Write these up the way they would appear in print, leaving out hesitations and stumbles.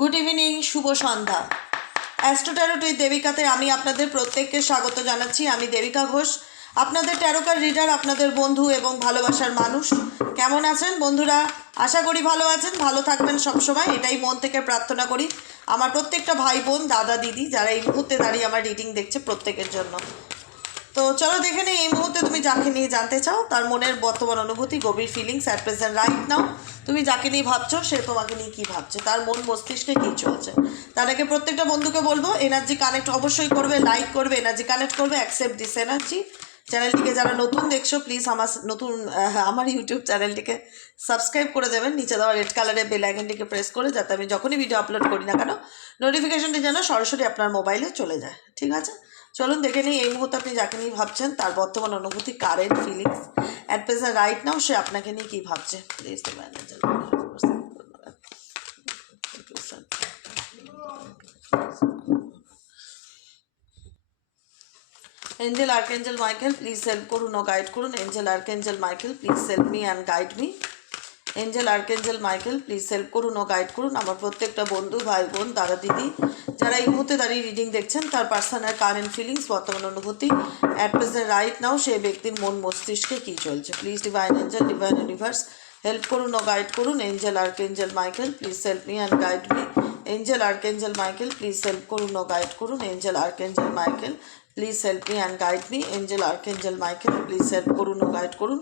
Good evening, শুভ সন্ধ্যা। Astro tarot with দেবিকাতে আমি আপনাদের প্রত্যেককে স্বাগত জানাচ্ছি। আমি দেবিকা ঘোষ, আপনাদের ট্যারোকার রিডার, আপনাদের বন্ধু এবং ভালোবাসার মানুষ। কেমন আছেন বন্ধুরা? আশা করি ভালো আছেন, ভালো থাকবেন সবসময়, এটাই মন থেকে প্রার্থনা করি আমার প্রত্যেকটা ভাই বোন, দাদা দিদি যারা এই মুহূর্তে দাঁড়িয়ে আমার রিডিং দেখছে প্রত্যেকের জন্য। তো চলো দেখে নিই এই মুহূর্তে তুমি যাকে নিয়ে জানতে চাও তার মনের বর্তমান অনুভূতি, গভীর ফিলিংস অ্যাট প্রেজেন্ট রাইট নাও। তুমি যাকে নিয়ে ভাবছো সে তোমাকে নিয়ে কী ভাবছে, তার মন মস্তিষ্কে কী চলছে। তার আগে প্রত্যেকটা বন্ধুকে বলবো এনার্জি কানেক্ট অবশ্যই করবে, লাইক করবে, এনার্জি কানেক্ট করবে, অ্যাকসেপ্ট দিস এনার্জি। চ্যানেলটিকে যারা নতুন দেখছো প্লিজ আমার ইউটিউব চ্যানেলটিকে সাবস্ক্রাইব করে দেবেন, নিচে দেওয়া রেড কালারের বেল আইকনটিকে প্রেস করে, যাতে আমি যখনই ভিডিও আপলোড করি না কেন নোটিফিকেশনটি যেন সরাসরি আপনার মোবাইলে চলে যায়। ঠিক আছে, চলুন দেখে নিই এই মুহূর্তে আপনি যাকে নিয়ে ভাবছেন তার বর্তমান অনুভূতি, current feelings at present right now, সে আপনাকে নিয়ে কী ভাবছে। Please angel archangel Michael please help করুন ও গাইড করুন। Angel archangel Michael please help me and guide me. Angel archangel Michael please help করুন ও গাইড করুন আমার প্রত্যেকটা বন্ধু, ভাই বোন, দাদা দিদি যারা এই মুহূর্তে দাঁড়িয়ে রিডিং দেখছেন তার পার্সোনাল কারেন্ট ফিলিংস, বর্তমান অনুভূতি অ্যাট প্রেজেন্ট রাইট নাও, সেই ব্যক্তির মন মস্তিষ্কে কী চলছে। Please divine Angel, divine universe help করুন ও গাইড করুন। Angel archangel Michael please help me and guide me. Angel archangel Michael please help করুন ও গাইড করুন। Angel archangel Michael please help me and guide me. Angel archangel Michael please help করুন ও guide করুন।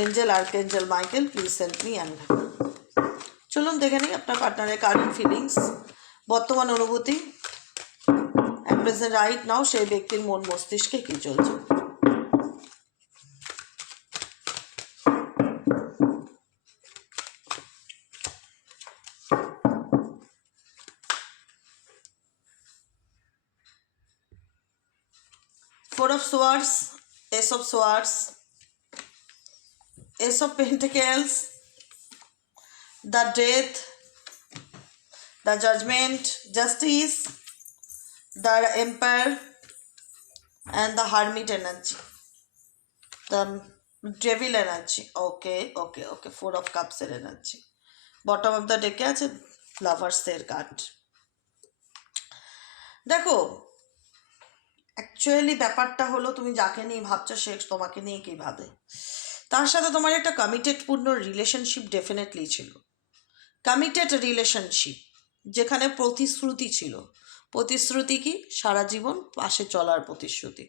Angel archangel Michael please help me and. চলুন দেখে নিই আপনার পার্টনারের কারেন্ট ফিলিংস, বর্তমান অনুভূতি অ্যাট প্রেজেন্ট রাইট নাও, সেই ব্যক্তির মন মস্তিষ্কে কী চলছে। Four of Swords, Ace of Swords, Ace of Pentacles, the Death, the Judgment, Justice, the Emperor and the Hermit energy, the Devil energy. Okay, Four of Cups এর energy. Bottom of the deck আছে Lovers এর card. দেখো actually ব্যাপারটা হলো তুমি যাকে নিয়ে ভাবছো সে তোমাকে নিয়ে কী ভাবে। তার সাথে তোমার একটা কমিটেডপূর্ণ রিলেশনশিপ ডেফিনেটলি ছিল, কমিটেড রিলেশনশিপ যেখানে প্রতিশ্রুতি ছিল। প্রতিশ্রুতি কি? সারা জীবন পাশে চলার প্রতিশ্রুতি,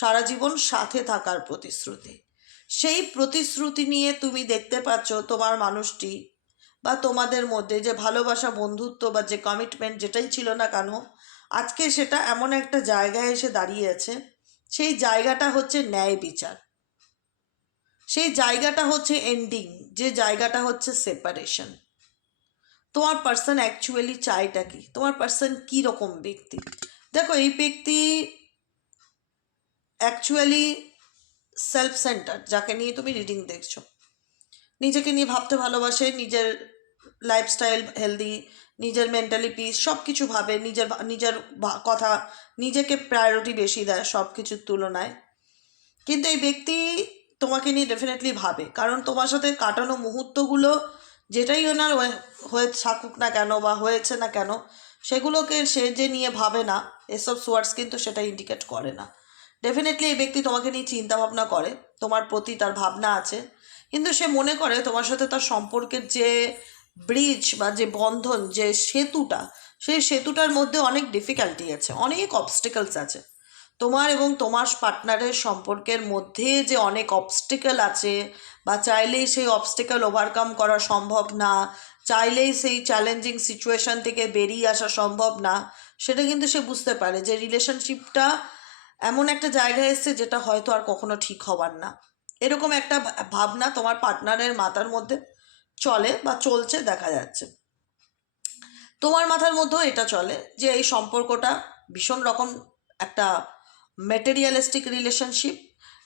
সারা জীবন সাথে থাকার প্রতিশ্রুতি। সেই প্রতিশ্রুতি নিয়ে তুমি দেখতে পাচ্ছ তোমার মানুষটি বা তোমাদের মধ্যে যে ভালোবাসা, বন্ধুত্ব বা যে কমিটমেন্ট যেটাই ছিল না কেন, আজকে সেটা এমন একটা জায়গায় এসে দাঁড়িয়েছে। সেই জায়গাটা হচ্ছে ন্যায় বিচার, সেই জায়গাটা হচ্ছে এন্ডিং, যে জায়গাটা হচ্ছে সেপারেশন। তোমার পার্সন অ্যাকচুয়ালি চাইটা কি? তোমার পার্সন কী রকম ব্যক্তি? দেখো এই ব্যক্তি অ্যাকচুয়ালি সেলফ সেন্টার, যাকে নিয়ে তুমি রিডিং দেখছো, নিজেকে নিয়ে ভাবতে ভালোবাসে, নিজের লাইফস্টাইল হেলদি, নিজের মেন্টালি পিস সব কিছু ভাবে, নিজের কথা, নিজেকে প্রায়োরিটি বেশি দেয় সব কিছুর তুলনায়। কিন্তু এই ব্যক্তি তোমাকে নিয়ে ডেফিনেটলি ভাবে, কারণ তোমার সাথে কাটানো মুহূর্তগুলো যেটাই ওনার হয়ে থাকুক না কেন বা হয়েছে না কেন, সেগুলোকে সে যে নিয়ে ভাবে না, এসব সোয়ার্ডস কিন্তু সেটা ইন্ডিকেট করে না। ডেফিনেটলি এই ব্যক্তি তোমাকে নিয়ে চিন্তাভাবনা করে, তোমার প্রতি তার ভাবনা আছে, কিন্তু সে মনে করে তোমার সাথে তার সম্পর্কের যে ব্রিজ বা যে বন্ধন, যে সেতুটা, সেই সেতুটার মধ্যে অনেক ডিফিকাল্টি আছে, অনেক অবস্টিকলস আছে। তোমার এবং তোমার পার্টনারের সম্পর্কের মধ্যে যে অনেক অবস্টিকেল আছে, বা চাইলেই সেই অবস্টিকেল ওভারকাম করা সম্ভব না, চাইলেই সেই চ্যালেঞ্জিং সিচুয়েশান থেকে বেরিয়ে আসা সম্ভব না, সেটা কিন্তু সে বুঝতে পারে যে রিলেশনশিপটা এমন একটা জায়গায় এসছে যেটা হয়তো আর কখনো ঠিক হবার না। এরকম একটা ভাবনা তোমার পার্টনারের মাথার মধ্যে চলে বা চলছে দেখা যাচ্ছে। তোমার মাথার মধ্যেও এটা চলে যে এই সম্পর্কটা ভীষণ রকম একটা ম্যাটেরিয়ালিস্টিক রিলেশনশিপ।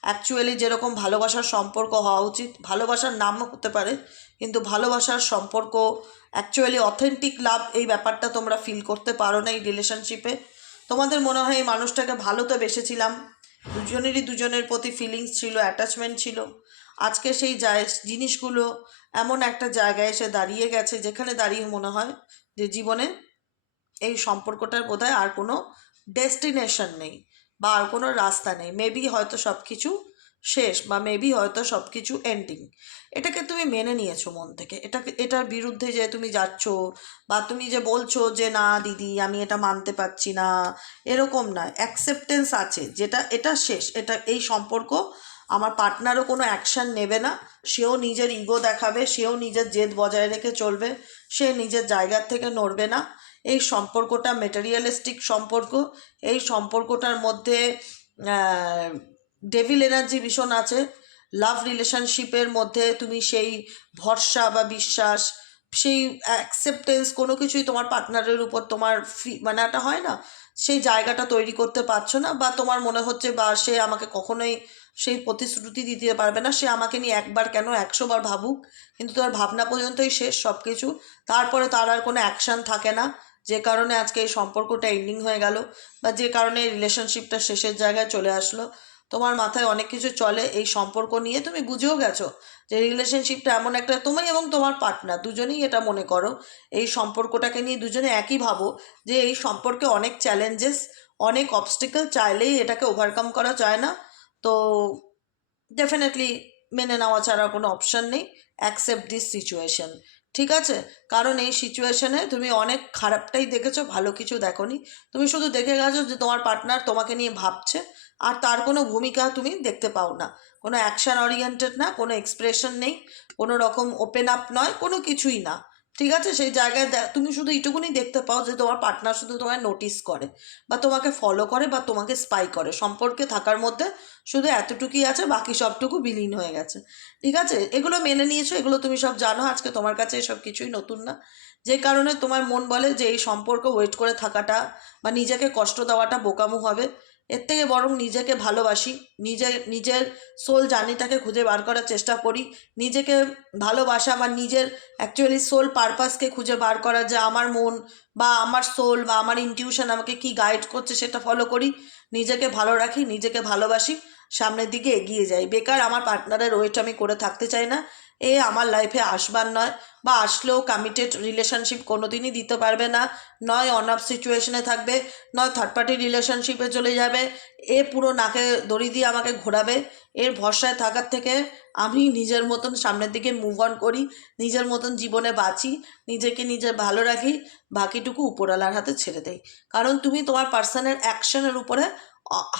অ্যাকচুয়ালি যেরকম ভালোবাসার সম্পর্ক হওয়া উচিত, ভালোবাসার নাম হতে পারে, কিন্তু ভালোবাসার সম্পর্ক অ্যাকচুয়ালি অথেন্টিক লাভ, এই ব্যাপারটা তোমরা ফিল করতে পারো না এই রিলেশনশিপে। তোমাদের মনে হয় এই মানুষটাকে ভালো তো বেসেছিলাম, দুজনেরই দুজনের প্রতি ফিলিংস ছিল, অ্যাটাচমেন্ট ছিল। আজকে সেই জিনিসগুলো এমন একটা জায়গায় এসে দাঁড়িয়ে গেছে যেখানে দাঁড়িয়ে মনে হয় যে জীবনে এই সম্পর্কটার বোধহয় আর কোনো ডেস্টিনেশন নেই বা আর কোনো রাস্তা নেই। মেবি হয়তো সব কিছু শেষ, বা মেবি হয়তো সব কিছু এন্ডিং। এটাকে তুমি মেনে নিয়েছো মন থেকে, এটার বিরুদ্ধে যে তুমি যাচ্ছ বা তুমি যে বলছো যে না দিদি আমি এটা মানতে পারছি না, এরকম না। অ্যাকসেপ্টেন্স আছে, যেটা এটা শেষ, এই সম্পর্ক আমার পার্টনারও কোনো অ্যাকশান নেবে না, সেও নিজের ইগো দেখাবে, সেও নিজের জেদ বজায় রেখে চলবে, সে নিজের জায়গার থেকে নড়বে না। এই সম্পর্কটা মেটেরিয়ালিস্টিক সম্পর্ক, এই সম্পর্কটার মধ্যে ডেভিল এনার্জি ভীষণ আছে। লাভ রিলেশনশিপের মধ্যে তুমি সেই ভরসা বা বিশ্বাস, সেই অ্যাকসেপ্টেন্স কোনো কিছুই তোমার পার্টনারের উপর তোমার মানে একটা হয় না, সেই জায়গাটা তৈরি করতে পারছো না, বা তোমার মনে হচ্ছে বা সে আমাকে কখনোই সেই প্রতিশ্রুতি দিতে পারবে না, সে আমাকে নিয়ে একবার কেন 100বার ভাবুক, কিন্তু তার ভাবনা পর্যন্তই শেষ সব কিছু, তারপরে তার আর কোনো অ্যাকশান থাকে না, যে কারণে আজকে এই সম্পর্কটা এন্ডিং হয়ে গেল, বা যে কারণে এই রিলেশনশিপটা শেষের জায়গায় চলে আসলো। তোমার মাথায় অনেক কিছু চলে এই সম্পর্ক নিয়ে, তুমি বুঝেও গেছো যে রিলেশনশিপটা এমন একটা, তুমি এবং তোমার পার্টনার দুজনেই এটা মনে করো, এই সম্পর্কটাকে নিয়ে দুজনে একই ভাবো যে এই সম্পর্কে অনেক চ্যালেঞ্জেস, অনেক অবস্টিকেল, চাইলেই এটাকে ওভারকাম করা যায় না। তো ডেফিনেটলি মেনে নেওয়া ছাড়া কোনো অপশান নেই। অ্যাকসেপ্ট দিস সিচুয়েশন, ঠিক আছে? কারণ এই সিচুয়েশনে তুমি অনেক খারাপটাই দেখেছো, ভালো কিছু দেখোনি। তুমি শুধু দেখে গেছো যে তোমার পার্টনার তোমাকে নিয়ে ভাবছে, আর তার কোনো ভূমিকা তুমি দেখতে পাও না, কোনো অ্যাকশান ওরিয়েন্টেড না, কোনো এক্সপ্রেশন নেই, কোনো রকম ওপেন আপ নয়, কোনো কিছুই না, ঠিক আছে? সেই জায়গায় তুমি শুধু এইটুকুনি দেখতে পাও যে তোমার পার্টনার শুধু তোমায় নোটিস করে বা তোমাকে ফলো করে বা তোমাকে স্পাই করে, সম্পর্কে থাকার মধ্যে শুধু এতটুকুই আছে, বাকি সবটুকু বিলীন হয়ে গেছে, ঠিক আছে? এগুলো মেনে নিয়েছো, এগুলো তুমি সব জানো, আজকে তোমার কাছে এসব কিছুই নতুন না। যে কারণে তোমার মন বলে যে এই সম্পর্ক ওয়েট করে থাকাটা বা নিজেকে কষ্ট দেওয়াটা বোকামো হবে। এর থেকে বরং নিজেকে ভালোবাসি, নিজের সোল জার্নিটাকে খুঁজে বার করার চেষ্টা করি, নিজেকে ভালোবাসা বা নিজের অ্যাকচুয়ালি সোল পারপাসকে খুঁজে বার করা, যে আমার মন বা আমার সোল বা আমার ইনটিউশন আমাকে কি গাইড করছে সেটা ফলো করি, নিজেকে ভালো রাখি, নিজেকে ভালোবাসি, সামনের দিকে এগিয়ে যাই। বেকার আমার পার্টনারের ওয়েট আমি করে থাকতে চাই না। এ আমার লাইফে আসবার নয়, বা আসলেও কমিটেড রিলেশনশিপ কোনো দিনই দিতে পারবে না। নয় অন অফ সিচুয়েশনে থাকবে, নয় থার্ড পার্টি রিলেশনশিপে চলে যাবে। এ পুরো নাকে দড়ি দিয়ে আমাকে ঘোরাবে। এর ভরসায় থাকার থেকে আমি নিজের মতন সামনের দিকে মুভ অন করি, নিজের মতন জীবনে বাঁচি, নিজেকে নিজে ভালো রাখি, বাকিটুকু উপরওয়ালার হাতে ছেড়ে দেই। কারণ তুমি তোমার পার্সনের অ্যাকশনের উপরে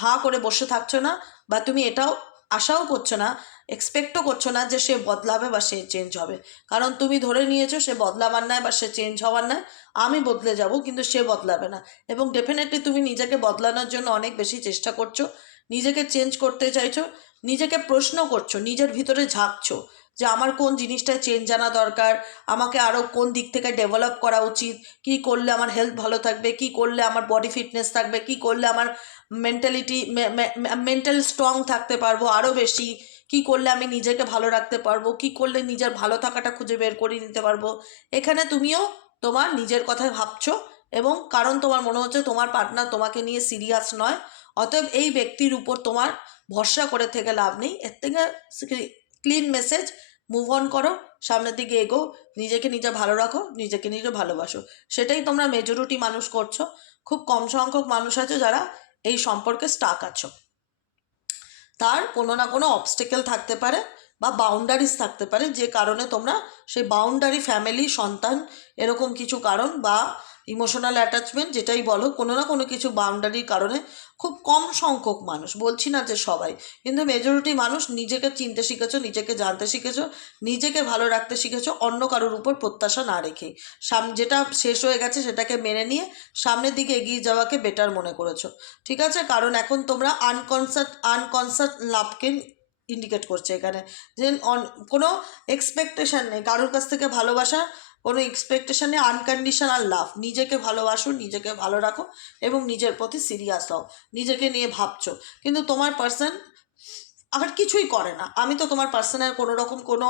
হাঁ করে বসে থাকছো না, বা তুমি এটাও আশাও করছো না, এক্সপেক্টও করছো না যে সে বদলাবে বা সে চেঞ্জ হবে। কারণ তুমি ধরে নিয়েছো সে বদলাবার নয় বা সে চেঞ্জ হওয়ার নয়, আমি বদলে যাব কিন্তু সে বদলাবে না। এবং ডেফিনেটলি তুমি নিজেকে বদলানোর জন্য অনেক বেশি চেষ্টা করছো, নিজেকে চেঞ্জ করতে চাইছো, নিজেকে প্রশ্ন করছো, নিজের ভিতরে ঝাঁকছো যে আমার কোন জিনিসটা চেঞ্জ আনা দরকার, আমাকে আরও কোন দিক থেকে ডেভেলপ করা উচিত, কী করলে আমার হেলথ ভালো থাকবে, কী করলে আমার বডি ফিটনেস থাকবে, কী করলে আমার মেন্টালিটি মেন্টাল স্ট্রং থাকতে পারবো আরও বেশি, কী করলে আমি নিজেকে ভালো রাখতে পারবো, কী করলে নিজের ভালো থাকাটা খুঁজে বের করে নিতে পারবো। এখানে তুমিও তোমার নিজের কথায় ভাবছো, এবং কারণ তোমার মনে হচ্ছে তোমার পার্টনার তোমাকে নিয়ে সিরিয়াস নয়, অতএব এই ব্যক্তির উপর তোমার ভরসা করে থেকে লাভ নেই। এর থেকে ক্লিন মেসেজ, মুভ অন করো, সামনের দিকে এগো, নিজেকে নিজে ভালো রাখো, নিজেকে নিজে ভালোবাসো। সেটাই তোমরা মেজরিটি মানুষ করছো। খুব কম সংখ্যক মানুষ আছে যারা এই সম্পর্কে স্টাক আছো। তার কোনো না কোনো অবস্টেকেল থাকতে পারে বা বাউন্ডারিজ থাকতে পারে, যে কারণে তোমরা সেই বাউন্ডারি, ফ্যামিলি, সন্তান, এরকম কিছু কারণ বা ইমোশনাল অ্যাটাচমেন্ট যেটাই বলো, কোনো না কোনো কিছু বাউন্ডারির কারণে খুব কম সংখ্যক মানুষ, বলছি না যে সবাই, কিন্তু মেজরিটি মানুষ নিজেকে চিনতে শিখেছো, নিজেকে জানতে শিখেছো, নিজেকে ভালো রাখতে শিখেছো, অন্য কারোর উপর প্রত্যাশা না রেখে যেটা শেষ হয়ে গেছে সেটাকে মেনে নিয়ে সামনের দিকে এগিয়ে যাওয়াকে বেটার মনে করেছো, ঠিক আছে? কারণ এখন তোমরা আনকনসার্ট লাভকে ইন্ডিকেট করছে এখানে, যে কোনো এক্সপেকটেশান নেই কারোর কাছ থেকে, ভালোবাসা কোনো এক্সপেকটেশান নেই, আনকন্ডিশনাল লাভ। নিজেকে ভালোবাসো, নিজেকে ভালো রাখো এবং নিজের প্রতি সিরিয়াস হও, নিজেকে নিয়ে ভাবছো, কিন্তু তোমার পার্সন আর কিছুই করে না। আমি তো তোমার পার্সনের কোনো রকম কোনো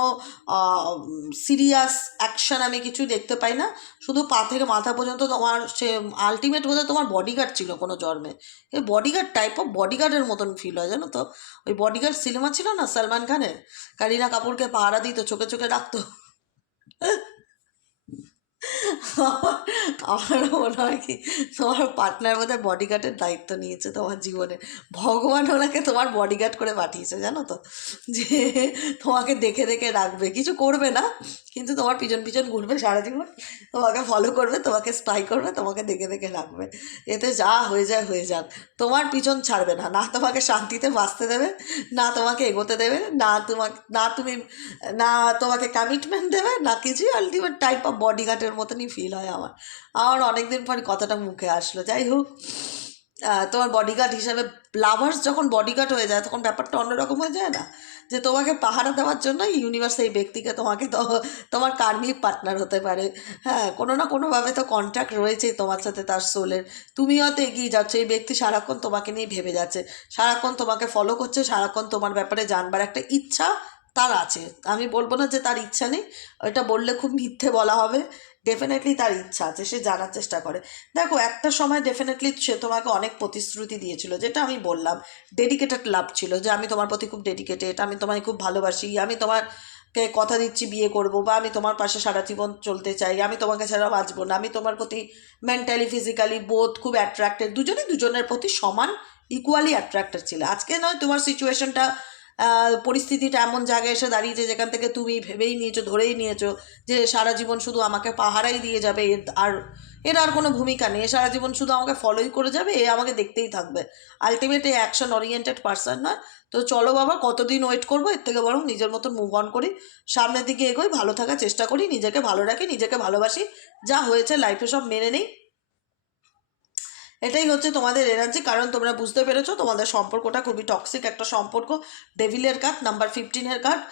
সিরিয়াস অ্যাকশান আমি কিছু দেখতে পাই না। শুধু পা থেকে মাথা পর্যন্ত তোমার সে আলটিমেট বোধহয় তোমার বডিগার্ড ছিল কোনো জন্মে। এই বডিগার্ড টাইপ অফ বডিগার্ডের মতন ফিল হয়, জানো তো? ওই বডিগার্ড সিনেমা ছিল না সলমান খানের, কারিনা কাপুরকে পাহারা দিত, চোখে চোখে রাখতো। আমার আমারও মনে হয় কি তোমার পার্টনার বোধহয় বডিগার্ডের দায়িত্ব নিয়েছে তোমার জীবনে। ভগবান ওনাকে তোমার বডিগার্ড করে পাঠিয়েছে জানো তো, যে তোমাকে দেখে দেখে রাখবে, কিছু করবে না কিন্তু তোমার পিছন পিছন ঘুরবে সারা জীবন, তোমাকে ফলো করবে, তোমাকে স্পাই করবে, তোমাকে দেখে দেখে রাখবে। এতে যা হয়ে যায় হয়ে যাক, তোমার পিছন ছাড়বে না, না তোমাকে শান্তিতে বাঁচতে দেবে, না তোমাকে এগোতে দেবে, না তোমাকে কমিটমেন্ট দেবে, না কিছু। আলটিমেট টাইপ অফ বডিগার্ডের মতনই ফিল হয় আমার। আমার অনেকদিন পর কথাটা মুখে আসলো। যাই হোক, তোমার বডিগার্ড হিসাবে লাভার্স যখন বডিগার্ড হয়ে যায় তখন ব্যাপারটা অন্যরকম হয়ে যায় না, যে তোমাকে পাহারা দেওয়ার জন্য ইউনিভার্স এই ব্যক্তিকে তোমাকে তো তোমার কার্মিক পার্টনার হতে পারে। হ্যাঁ, কোনো না কোনোভাবে তো কন্ট্যাক্ট রয়েছেই তোমার সাথে তার সোলের। তুমি হয়তো এগিয়ে যাচ্ছ, এই ব্যক্তি সারাক্ষণ তোমাকে নিয়ে ভেবে যাচ্ছে, সারাক্ষণ তোমাকে ফলো করছে, সারাক্ষণ তোমার ব্যাপারে জানবার একটা ইচ্ছা তার আছে। আমি বলবো না যে তার ইচ্ছা নেই, ওইটা বললে খুব মিথ্যে বলা হবে। ডেফিনেটলি তার ইচ্ছা আছে, সে জানার চেষ্টা করে। দেখো, একটা সময় ডেফিনেটলি সে তোমাকে অনেক প্রতিশ্রুতি দিয়েছিল, যেটা আমি বললাম ডেডিকেটেড লাভ ছিল, যে আমি তোমার প্রতি খুব ডেডিকেটেড, আমি তোমায় খুব ভালোবাসি, আমি তোমাকে কথা দিচ্ছি বিয়ে করব, বা আমি তোমার পাশে সারা জীবন চলতে চাই, আমি তোমাকে ছাড়া বাঁচবো না, আমি তোমার প্রতি মেন্টালি ফিজিক্যালি বোথ খুব অ্যাট্রাক্টেড, দুজনেই দুজনের প্রতি সমান ইকুয়ালি অ্যাট্রাক্টেড ছিল। আজকে নয়, তোমার সিচুয়েশনটা পরিস্থিতিটা এমন জায়গায় এসে দাঁড়িয়েছে যেখান থেকে তুমি ভেবেই নিয়েছো, ধরেই নিয়েছো যে সারা জীবন শুধু আমাকে পাহারাই দিয়ে যাবে, এর আর কোনো ভূমিকা নেই, সারা জীবন শুধু আমাকে ফলোই করে যাবে, এ আমাকে দেখতেই থাকবে। আলটিমেট এ অ্যাকশন ওরিয়েন্টেড পার্সন নয়। তো চলো বাবা, কতদিন ওয়েট করবো, এর থেকে বরং নিজের মতো মুভ অন করি, সামনের দিকে এগোই, ভালো থাকার চেষ্টা করি, নিজেকে ভালো রাখি, নিজেকে ভালোবাসি, যা হয়েছে লাইফে সব মেনে নেই। এটাই হচ্ছে তোমাদের এনার্জি। কারণ তোমরা বুঝতে পেরেছো তোমাদের সম্পর্কটা খুবই টক্সিক একটা সম্পর্ক। ডেভিলের কার্ড, নাম্বার 15-এর কার্ড,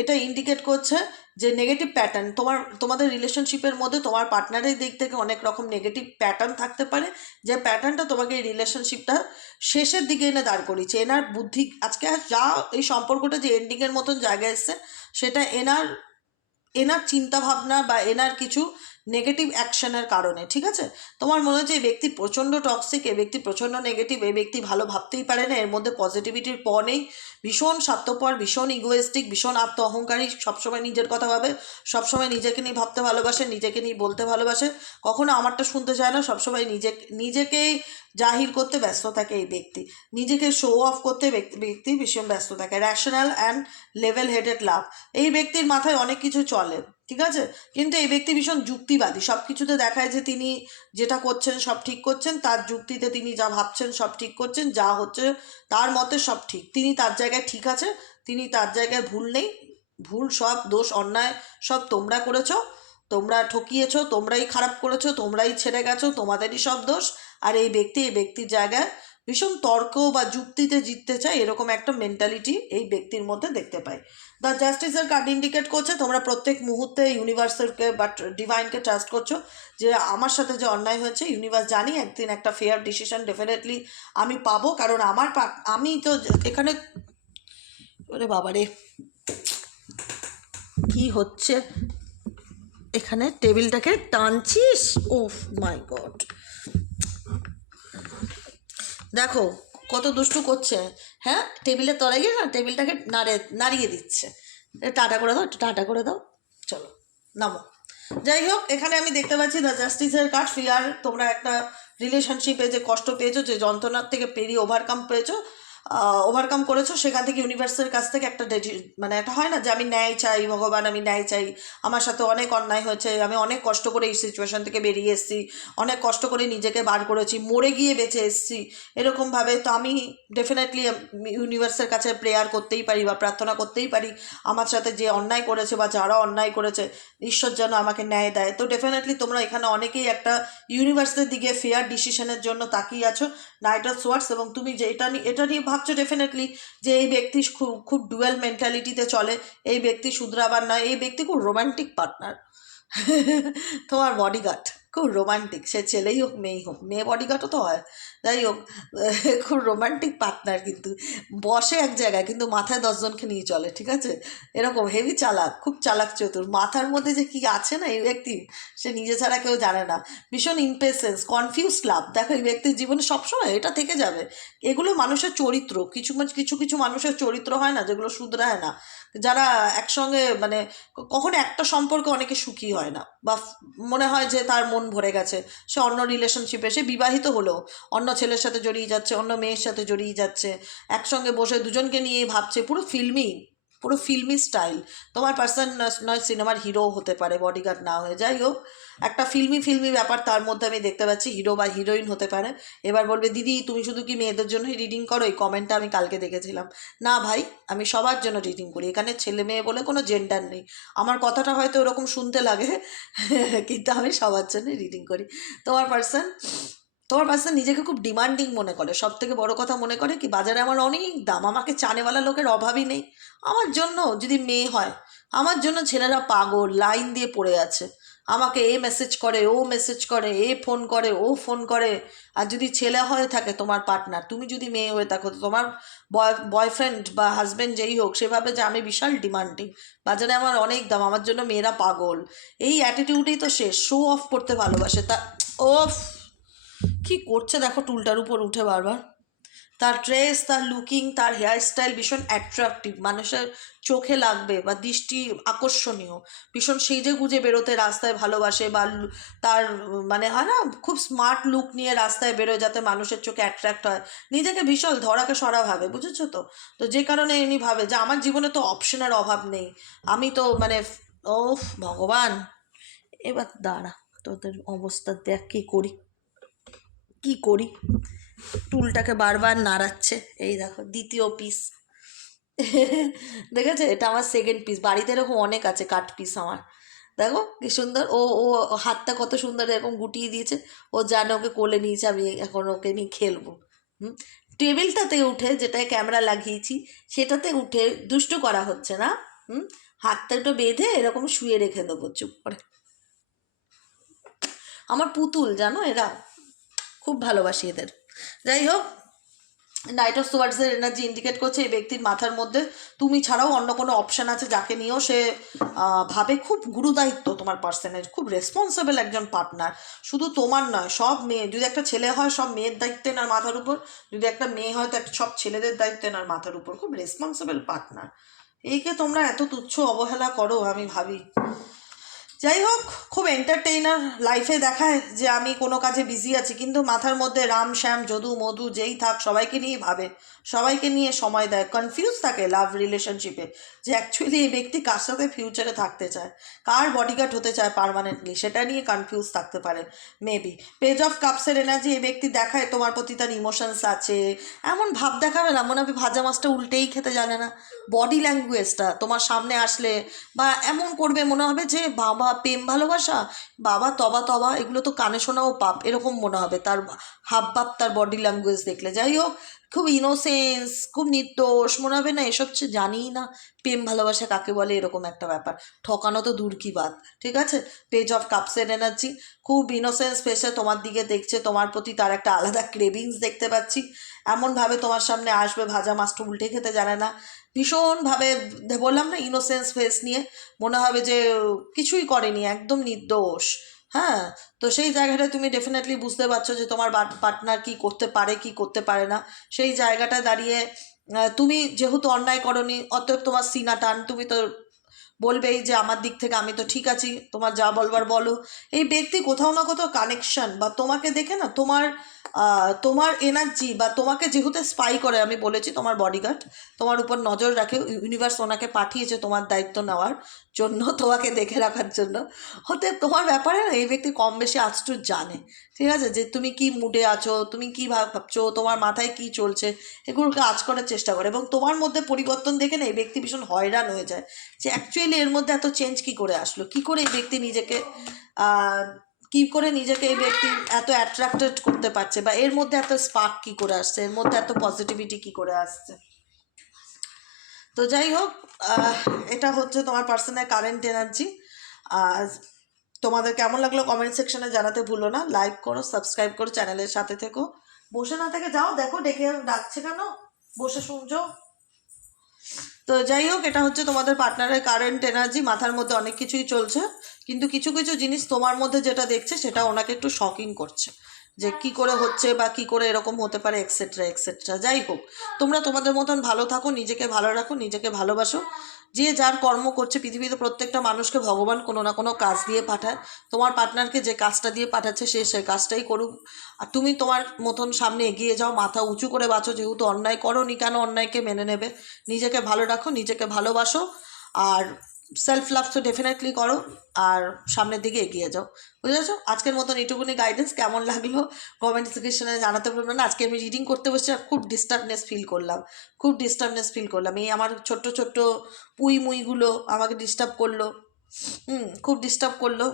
এটা ইন্ডিকেট করছে যে নেগেটিভ প্যাটার্ন তোমাদের রিলেশনশিপের মধ্যে তোমার পার্টনারের দিক থেকে অনেক রকম নেগেটিভ প্যাটার্ন থাকতে পারে, যে প্যাটার্নটা তোমাকে এই রিলেশনশিপটা শেষের দিকে এনে দাঁড় করিয়েছে। এনার বুদ্ধি আজকে যা এই সম্পর্কটা যে এন্ডিংয়ের মতন জায়গায় এসছে, সেটা এনার এনার চিন্তাভাবনা বা এনার কিছু নেগেটিভ অ্যাকশনের কারণে। ঠিক আছে, তোমার মনে হচ্ছে এই ব্যক্তি প্রচণ্ড টক্সিক, এই ব্যক্তি প্রচণ্ড নেগেটিভ, এই ব্যক্তি ভালো ভাবতেই পারে না, এর মধ্যে পজিটিভিটির প নেই, ভীষণ স্বার্থপর, ভীষণ ইগোয়েস্টিক, ভীষণ আত্ম অহংকারী, সবসময় নিজের কথা ভাবে, সবসময় নিজেকে নিয়ে ভাবতে ভালোবাসে, নিজেকে নিয়ে বলতে ভালোবাসে, কখনো আমারটা শুনতে চায় না, সবসময় নিজেকেই জাহির করতে ব্যস্ত থাকে এই ব্যক্তি, নিজেকে শো অফ করতে ব্যক্তি ভীষণ ব্যস্ত থাকে। র্যাশনাল অ্যান্ড লেভেল হেডেড লাভ, এই ব্যক্তির মাথায় অনেক কিছু চলে, ঠিক আছে, কিন্তু এই ব্যক্তি ভীষণ যুক্তিবাদী, সব কিছুতে দেখায় যে তিনি যেটা করছেন সব ঠিক করছেন, তার যুক্তিতে তিনি যা ভাবছেন সব ঠিক করছেন, যা হচ্ছে তার মতে সব ঠিক, তিনি তার জায়গায় ঠিক আছে, তিনি তার জায়গায় ভুল নেই, ভুল সব, দোষ অন্যায় সব তোমরা করেছো, তোমরা ঠকিয়েছো, তোমরাই খারাপ করেছো, তোমরাই ছেড়ে গেছো, তোমাদেরই সব দোষ। আর এই ব্যক্তির জায়গায় ভীষণ তর্ক বা যুক্তিতে জিততে চায়, এরকম একটা মেন্টালিটি এই ব্যক্তির মধ্যে দেখতে পাই। দ্য জাস্টিসের কার্ড ইন্ডিকেট করছে তোমরা প্রত্যেক মুহূর্তে ইউনিভার্সকে বা ডিভাইনকে ট্রাস্ট করছো, যে আমার সাথে যে অন্যায় হয়েছে ইউনিভার্স জানি একদিন একটা ফেয়ার ডিসিশন ডেফিনেটলি আমি পাবো, কারণ আমি তো এখানে, ওরে বাবারে কি হচ্ছে এখানে, টেবিলটাকে টানছিস, ওফ মাই গড, দেখো কত দুষ্টু করছে। হ্যাঁ, টেবিলের তলায় গিয়ে না টেবিলটাকে নাড়িয়ে দিচ্ছে। টাটা করে দাও, একটু টাটা করে দাও, চলো নামো। যাই হোক, এখানে আমি দেখতে পাচ্ছি দ্য জাস্টিসের কার্ড। ফিয়ার, তোমরা একটা রিলেশনশিপে যে কষ্ট পেয়েছো, যে যন্ত্রণার থেকে পেরিয়ে ওভারকাম করেছো, সেখান থেকে ইউনিভার্সের কাছ থেকে একটা মানে একটা হয় না যে আমি ন্যায় চাই, ভগবান আমি ন্যায় চাই, আমার সাথে অনেক অন্যায় হয়েছে, আমি অনেক কষ্ট করে এই সিচুয়েশন থেকে বেরিয়ে এসেছি, অনেক কষ্ট করে নিজেকে বার করেছি, মরে গিয়ে বেঁচে এসেছি, এরকমভাবে তো আমি ডেফিনেটলি ইউনিভার্সের কাছে প্রেয়ার করতেই পারি বা প্রার্থনা করতেই পারি আমার সাথে যে অন্যায় করেছে বা যারা অন্যায় করেছে, ঈশ্বর যেন আমাকে ন্যায় দেয়। তো ডেফিনেটলি তোমরা এখানে অনেকেই একটা ইউনিভার্সের দিকে ফেয়ার ডিসিশনের জন্য তাকিয়ে আছো, নাইট অফ সোয়ার্ডস, এবং তুমি যে এটা নিয়ে ভাবছো ডেফিনেটলি যে এই ব্যক্তি খুব খুব ডুয়েল মেন্টালিটিতে চলে, এই ব্যক্তি শুধরাবার নয়, এই ব্যক্তি খুব রোম্যান্টিক পার্টনার, তোমার বডিগার্ড। খুব রোমান্টিক, সে ছেলেই হোক মেয়েই হোক, মেয়ে বডিগার্ডও তো হয়, যাই হোক খুব রোমান্টিক পার্টনার, কিন্তু বসে এক জায়গায় কিন্তু মাথায় 10 জনকে নিয়ে চলে, ঠিক আছে, এরকম হেভি চালাক, খুব চালাক চতুর, মাথার মধ্যে যে কি আছে না এই ব্যক্তি, সে নিজে ছাড়া কেউ জানে না, ভীষণ ইম্পেশেন্স, কনফিউজ লাভ, দেখো এই ব্যক্তির জীবনে সবসময় এটা থেকে যাবে। এগুলো মানুষের চরিত্র, কিছু কিছু কিছু মানুষের চরিত্র হয় না যেগুলো শুধরায় না, যারা একসঙ্গে মানে কখনো একটা সম্পর্কে অনেকে সুখী হয় না, বা মনে হয় যে তার মন ভরে গেছে, সে অন্য রিলেশনশিপে, সে বিবাহিত হলেও অন্য ছেলের সাথে জড়িয়ে যাচ্ছে, অন্য মেয়ের সাথে জড়িয়ে যাচ্ছে, একসঙ্গে বসে দুজনকে নিয়ে ভাবছে, পুরো ফিল্মি স্টাইল। তোমার পার্সন নয় সিনেমার হিরো হতে পারে, বডিগার্ড না হয়ে, যাই হোক একটা ফিল্মি ব্যাপার তার মধ্যে আমি দেখতে পাচ্ছি, হিরো বা হিরোইন হতে পারে। এবার বলবে দিদি তুমি শুধু কি মেয়েদের জন্যই রিডিং করো, এই কমেন্টটা আমি কালকে দেখেছিলাম। না ভাই, আমি সবার জন্য রিডিং করি, এখানে ছেলে মেয়ে বলে কোনো জেন্ডার নেই। আমার কথাটা হয়তো ওরকম শুনতে লাগে কিন্তু আমি সবার জন্যই রিডিং করি। তোমার পার্সন তোমার পার্সন নিজেকে খুব ডিমান্ডিং মনে করে, সব থেকে বড় কথা মনে করে কি বাজারে আমার অনেক দাম, আমাকে চানেওয়ালা লোকের অভাবই নেই। আমার জন্য যদি মেয়ে হয়, আমার জন্য ছেলেরা পাগল লাইন দিয়ে পড়ে আছে, আমাকে এ মেসেজ করে, ও মেসেজ করে, এ ফোন করে, ও ফোন করে। আর যদি ছেলে হয়ে থাকে তোমার পার্টনার, তুমি যদি মেয়ে হয়ে থাকো, তো তোমার বয়ফ্রেন্ড বা হাজব্যান্ড যেই হোক, সেভাবে যে আমি বিশাল ডিমান্ডিং, বাজারে আমার অনেক দাম, আমার জন্য মেয়েরা পাগল, এই অ্যাটিটিউডেই তো শেষ, শো অফ করতে ভালোবাসে তা। ওফ, কি করছে দেখো টুলটার উপর উঠে বারবার, তার ড্রেস, তার লুকিং, তার হেয়ারস্টাইল ভীষণ অ্যাট্রাকটিভ, মানুষের চোখে লাগবে বা দৃষ্টি আকর্ষণীয়, ভীষণ সেজে গুজে বেরোতে রাস্তায় ভালোবাসে, বা তার মানে হয় না খুব স্মার্ট লুক নিয়ে রাস্তায় বেরোয় যাতে মানুষের চোখে অ্যাট্রাক্ট হয়, নিজেকে ভীষণ ধরাকে সরা ভাবে, বুঝেছো তো। তো যে কারণে ইনি ভাবে যে আমার জীবনে তো অপশনের অভাব নেই, আমি তো মানে ওফ ভগবান, এবার দাঁড়া, তোদের অবস্থা দেখ কি করি। টুলটাকে বারবার নাড়াচ্ছে, এই দেখো দ্বিতীয় পিস দেখেছো, এটা আমার সেকেন্ড পিস, বাড়িতে এরকম অনেক আছে কাট পিস আমার। দেখো কি সুন্দর, ও ও হাতটা কত সুন্দর এরকম গুটিয়ে দিয়েছে, ও জানে ওকে কোলে নিয়েছে, আমি এখন ওকে নিয়ে খেলবো। হুম, টেবিলটাতে উঠে যেটায় ক্যামেরা লাগিয়েছি সেটাতে উঠে দুষ্টু করা হচ্ছে না। হুম, হাতটা একটু বেঁধে এরকম শুয়ে রেখে দেবো চুপ করে। আমার পুতুল জানো এরা, খুব ভালোবাসি এদের। যাই হোক, নাইট অফ সোয়ার্ডসের এনার্জি ইন্ডিকেট করছে এই ব্যক্তির মাথার মধ্যে তুমি ছাড়াও অন্য কোনো অপশান আছে, যাকে নিয়েও সে ভাবে, খুব গুরুদায়িত্ব তোমার পার্সনের, খুব রেসপন্সিবল একজন পার্টনার, শুধু তোমার নয়, সব মেয়ে, যদি একটা ছেলে হয় সব মেয়ের দায়িত্বে নার মাথার উপর, যদি একটা মেয়ে হয় তো সব ছেলেদের দায়িত্বে নার মাথার উপর, খুব রেসপন্সিবল পার্টনার। এইকে তোমরা এত তুচ্ছ অবহেলা করো, আমি ভাবি। যাই হোক, খুব এন্টারটেইনার, লাইফে দেখায় যে আমি কোনো কাজে বিজি আছি, কিন্তু মাথার মধ্যে রাম শ্যাম যদু মধু যেই থাক সবাইকে নিয়ে ভাবে, সবাইকে নিয়ে সময় দেয়, কনফিউজ থাকে লাভ রিলেশনশিপে, যে অ্যাকচুয়ালি এই ব্যক্তি কার সাথে ফিউচারে থাকতে চায়, কার বডিগার্ড হতে চায় পার্মানেন্টলি, সেটা নিয়ে কনফিউজ থাকতে পারে মেবি। পেজ অফ কাপসের এনার্জি এই ব্যক্তি দেখায় তোমার প্রতি তার ইমোশনস আছে, এমন ভাব দেখাবে না মনে হবে ভাজা মাছটা উল্টেই খেতে জানে না, বডি ল্যাঙ্গুয়েজটা তোমার সামনে আসলে বা এমন করবে মনে হবে যে বাবা প্রেম ভালোবাসা, বাবা তবা তবা, এগুলো তো কানে শোনাও পাপ, এরকম মনে হবে তার হাব ভাব, তার বডি ল্যাঙ্গুয়েজ দেখলে। যাই হোক, খুব ইনোসেন্স, খুব নির্দোষ, মনে হবে না এসব জানিই না প্রেম ভালোবাসা কাকে বলে, এরকম একটা ব্যাপার, ঠকানো তো দূর কি বাদ, ঠিক আছে। পেজ অফ কাপসের এনার্জি, খুব ইনোসেন্স ফেসে তোমার দিকে দেখছে, তোমার প্রতি তার একটা আলাদা ক্রেভিংস দেখতে পাচ্ছি, এমনভাবে তোমার সামনে আসবে ভাজা মাছটা উল্টে খেতে জানে না, ভীষণভাবে, বললাম না ইনোসেন্স ফেস নিয়ে, মনে হবে যে কিছুই করেনি, একদম নির্দোষ। হ্যাঁ, তো সেই জায়গাটায় তুমি ডেফিনেটলি বুঝতে পারছো যে তোমার পার্টনার কি করতে পারে কি করতে পারে না, সেই জায়গাটায় দাঁড়িয়ে তুমি যেহেতু অন্যায় করনি, অতএব তোমার সিনা টান, তুমি তো বলবেই যে আমার দিক থেকে আমি তো ঠিক আছি, তোমার যা বলবার বলো। এই ব্যক্তি কোথাও না কোথাও কানেকশন বা তোমাকে দেখে না, তোমার এনার্জি বা তোমাকে যেহেতু স্পাই করে, আমি বলেছি তোমার বডিগার্ড তোমার উপর নজর রাখে, ইউনিভার্স ওনাকে পাঠিয়েছে তোমার দায়িত্ব নেওয়ার জন্য, তোমাকে দেখে রাখার জন্য, হতে তোমার ব্যাপারে না এই ব্যক্তি কম বেশি আজটু জানে, ঠিক আছে, যে তুমি কি মুডে আছো, তুমি কি ভাবছো, তোমার মাথায় কি চলছে, এগুলোকে আঁচ করার চেষ্টা করে, এবং তোমার মধ্যে পরিবর্তন দেখে না এই ব্যক্তি ভীষণ হয়রান হয়ে যায়, যে অ্যাকচুয়ালি এর মধ্যে এত চেঞ্জ কি করে আসলো, কি করে এই ব্যক্তি নিজেকে কি করে নিজেকে এই ব্যক্তি এত অ্যাট্রাক্টেড করতে পারছে, বা এর মধ্যে এত স্পার্ক কি করে আসছে, এর মধ্যে এত পজিটিভিটি কি করে আসছে। তো যাই হোক, এটা হচ্ছে তোমার পার্সোনাল কারেন্ট এনার্জি। আর তোমাদের কেমন লাগলো কমেন্ট সেকশনে জানাতে ভুলো না। লাইক করো, সাবস্ক্রাইব করো, চ্যানেলের সাথে থেকো। বসে না থেকে যাও, দেখো ডেকে ডাকছে কেন, বসে শুনছো। তো যাই হোক, এটা হচ্ছে তোমাদের পার্টনারের কারেন্ট এনার্জি, মাথার মধ্যে অনেক কিছুই চলছে, কিন্তু কিছু কিছু জিনিস তোমার মধ্যে যেটা দেখছে সেটা ওনাকে একটু শকিং করছে, যে কি করে হচ্ছে বা কি করে এরকম হতে পারে, এক্সেট্রা এক্সেট্রা। যাই হোক, তোমরা তোমাদের মতন ভালো থাকো, নিজেকে ভালো রাখো, নিজেকে ভালোবাসো। যে যার কর্ম করছে, পৃথিবীতে প্রত্যেকটা মানুষকে ভগবান কোনো না কোনো কাজ দিয়ে পাঠায়। তোমার পার্টনারকে যে কাজটা দিয়ে পাঠাচ্ছে সে কাজটাই করুক, আর তুমি তোমার মতন সামনে এগিয়ে যাও, মাথা উঁচু করে বাঁচো। যেহেতু অন্যায় করোনি, কেন অন্যায়কে মেনে নেবে? নিজেকে ভালো রাখো, নিজেকে ভালোবাসো, আর সেলফ লাভ তো ডেফিনেটলি করো, আর সামনের দিকে এগিয়ে যাও। বুঝেছো? আজকের মতন এইটুকুনি গাইডেন্স। কেমন লাগলো কমেন্ট সেকশনে জানাতে পারবো না। আজকে আমি রিডিং করতে বসে আর খুব ডিস্টার্বনেস ফিল করলাম, খুব ডিস্টার্বনেস ফিল করলাম। এই আমার ছোট্ট ছোট্ট পুই মুইগুলো আমাকে ডিস্টার্ব করলো, খুব ডিস্টার্ব করলো।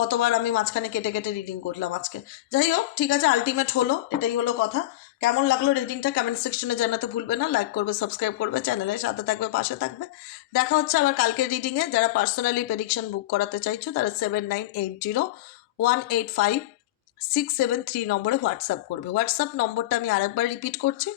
কতবার আমি মাঝখানে কেটে কেটে রিডিং করলাম আজকে। যাই হোক, ঠিক আছে, আলটিমেট হলো, এটাই হলো কথা। কেমন লাগলো রিডিংটা কমেন্ট সেকশনে জানাতে ভুলবে না। লাইক করবে, সাবস্ক্রাইব করবে, চ্যানেলের সাথে থাকবে, পাশে থাকবে। দেখা হচ্ছে আবার কালকের রিডিংয়ে। যারা পার্সোনালি প্রেডিকশন বুক করাতে চাইছো তারা 7980185673 নম্বরে হোয়াটসঅ্যাপ করবে। হোয়াটসঅ্যাপ নম্বরটা আমি আরেকবার রিপিট করছি,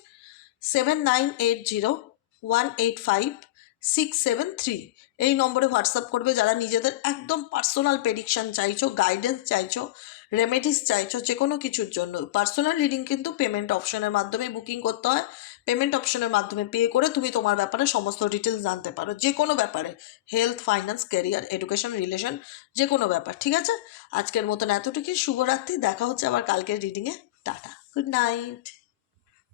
7980185673। এই নম্বরে হোয়াটসঅ্যাপ করবে যারা নিজেদের একদম পার্সোনাল প্রেডিকশন চাইছো, গাইডেন্স চাইছো, রেমেডিস চাইছো, যে কোনো কিছুর জন্য। পার্সোনাল রিডিং কিন্তু পেমেন্ট অপশনের মাধ্যমে বুকিং করতে হয়। পেমেন্ট অপশনের মাধ্যমে পে করে তুমি তোমার ব্যাপারে সমস্ত ডিটেলস জানতে পারো, যে কোনো ব্যাপারে, health, finance, career, education, relation, যে কোনো ব্যাপার। ঠিক আছে, আজকের মতন এতটুকুই। শুভরাত্রি। দেখা হচ্ছে আবার কালকের রিডিংয়ে। Tata, good night.